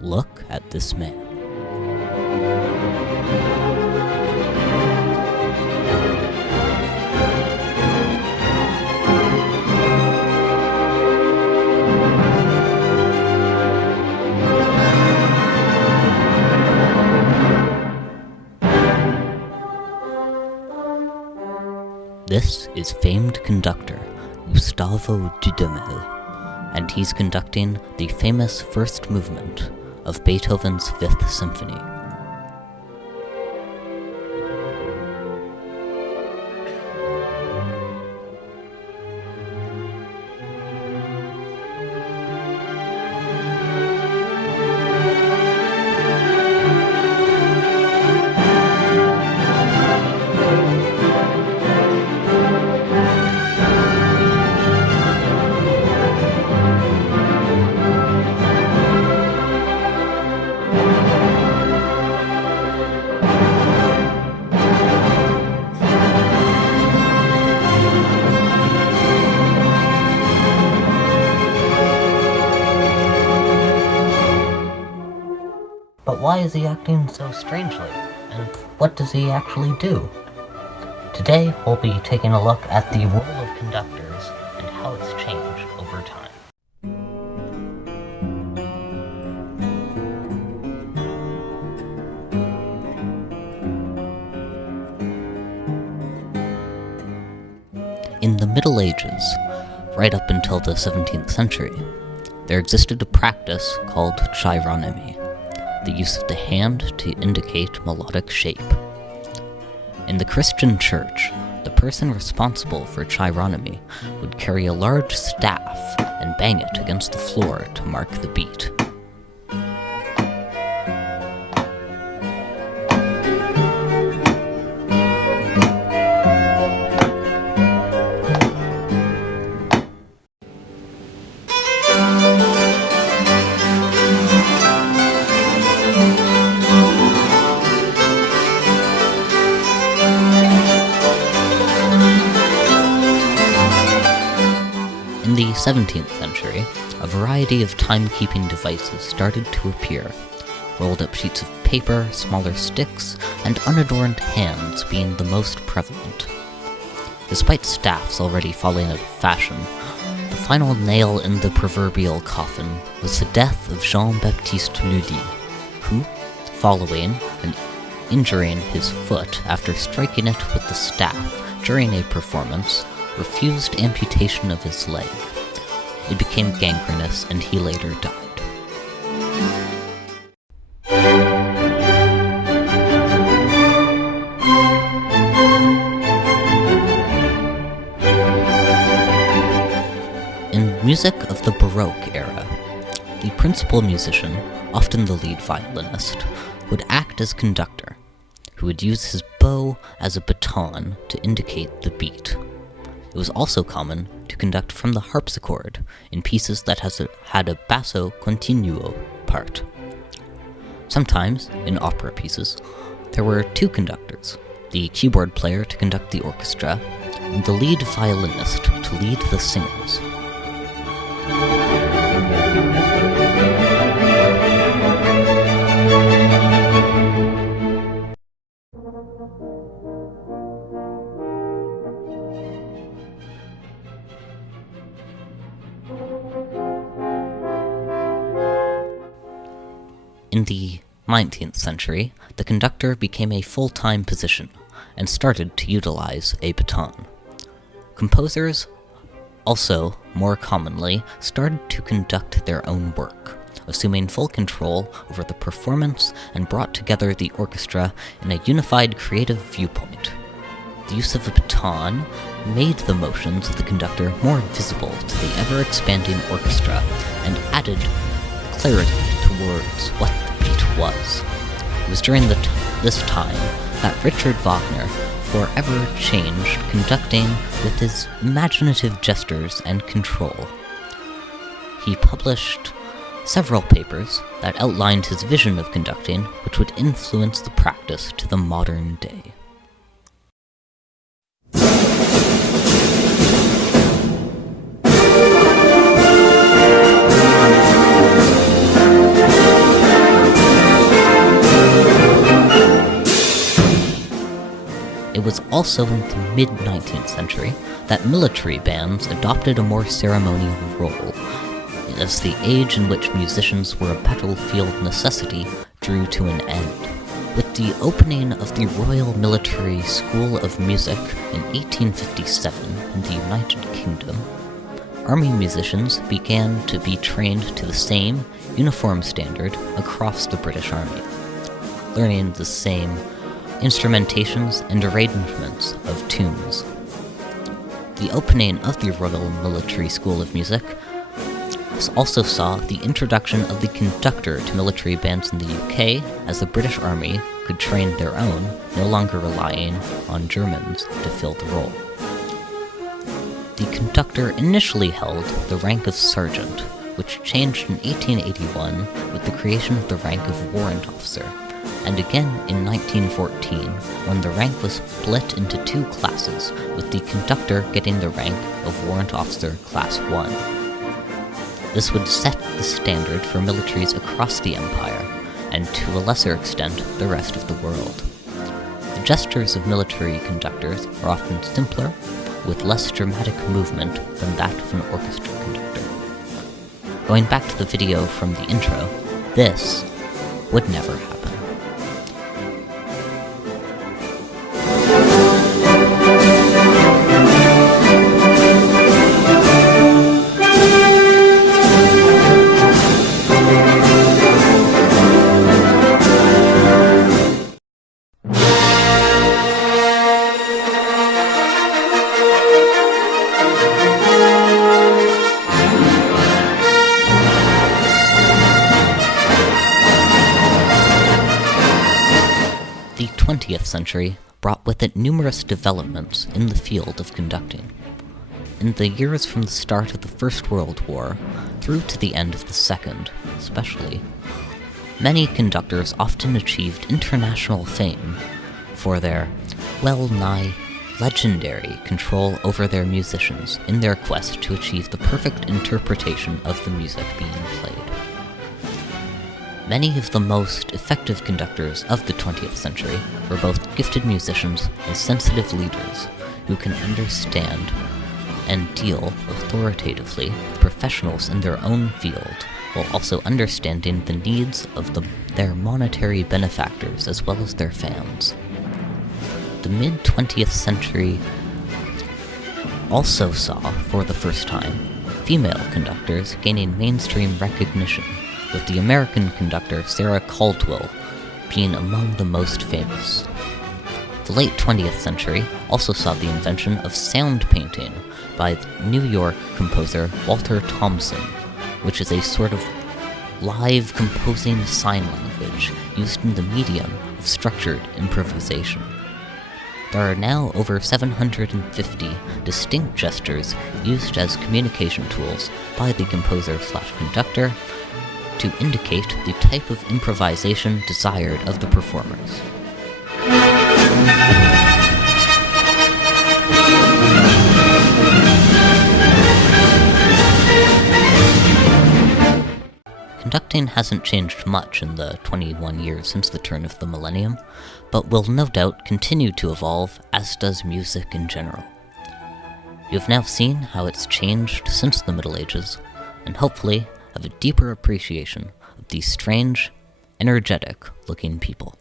look at this man. This is famed conductor Gustavo Dudamel, and he's conducting the famous first movement of Beethoven's Fifth Symphony. But why is he acting so strangely? And what does he actually do? Today, we'll be taking a look at the role of conductors and how it's changed over time. In the Middle Ages, right up until the 17th century, there existed a practice called chironymy, the use of the hand to indicate melodic shape. In the Christian church, the person responsible for chironymy would carry a large staff and bang it against the floor to mark the beat. In the 17th century, a variety of timekeeping devices started to appear, rolled up sheets of paper, smaller sticks, and unadorned hands being the most prevalent. Despite staffs already falling out of fashion, the final nail in the proverbial coffin was the death of Jean-Baptiste Lully, who, following and injuring his foot after striking it with the staff during a performance, refused amputation of his leg. It became gangrenous and he later died. In music of the Baroque era, the principal musician, often the lead violinist, would act as conductor, who would use his bow as a baton to indicate the beat. It was also common to conduct from the harpsichord in pieces that had a basso continuo part. Sometimes, in opera pieces, there were two conductors, the keyboard player to conduct the orchestra, and the lead violinist to lead the singers. In the 19th century, the conductor became a full-time position and started to utilize a baton. Composers also, more commonly, started to conduct their own work, assuming full control over the performance and brought together the orchestra in a unified creative viewpoint. The use of a baton made the motions of the conductor more visible to the ever-expanding orchestra and added clarity towards what the beat was. It was during this time that Richard Wagner forever changed conducting with his imaginative gestures and control. He published several papers that outlined his vision of conducting, which would influence the practice to the modern day. also in the mid-19th century that military bands adopted a more ceremonial role, as the age in which musicians were a battlefield necessity drew to an end. With the opening of the Royal Military School of Music in 1857 in the United Kingdom, army musicians began to be trained to the same uniform standard across the British Army, learning the same instrumentations and arrangements of tunes. The opening of the Royal Military School of Music also saw the introduction of the conductor to military bands in the UK, as the British Army could train their own, no longer relying on Germans to fill the role. The conductor initially held the rank of sergeant, which changed in 1881 with the creation of the rank of warrant officer, and again in 1914 when the rank was split into two classes, with the conductor getting the rank of warrant officer class 1. This would set the standard for militaries across the empire, and to a lesser extent, the rest of the world. The gestures of military conductors are often simpler, with less dramatic movement than that of an orchestra conductor. Going back to the video from the intro, this would never happen. The 20th century brought with it numerous developments in the field of conducting. In the years from the start of the First World War through to the end of the Second, especially, many conductors often achieved international fame for their well-nigh legendary control over their musicians in their quest to achieve the perfect interpretation of the music being played. Many of the most effective conductors of the 20th century were both gifted musicians and sensitive leaders who can understand and deal authoritatively with professionals in their own field, while also understanding the needs of their monetary benefactors as well as their fans. The mid-20th century also saw, for the first time, female conductors gaining mainstream recognition, with the American conductor Sarah Caldwell being among the most famous. The late 20th century also saw the invention of sound painting by New York composer Walter Thompson, which is a sort of live composing sign language used in the medium of structured improvisation. There are now over 750 distinct gestures used as communication tools by the composer/conductor to indicate the type of improvisation desired of the performers. Conducting hasn't changed much in the 21 years since the turn of the millennium, but will no doubt continue to evolve, as does music in general. You've now seen how it's changed since the Middle Ages, and hopefully have a deeper appreciation of these strange, energetic-looking people.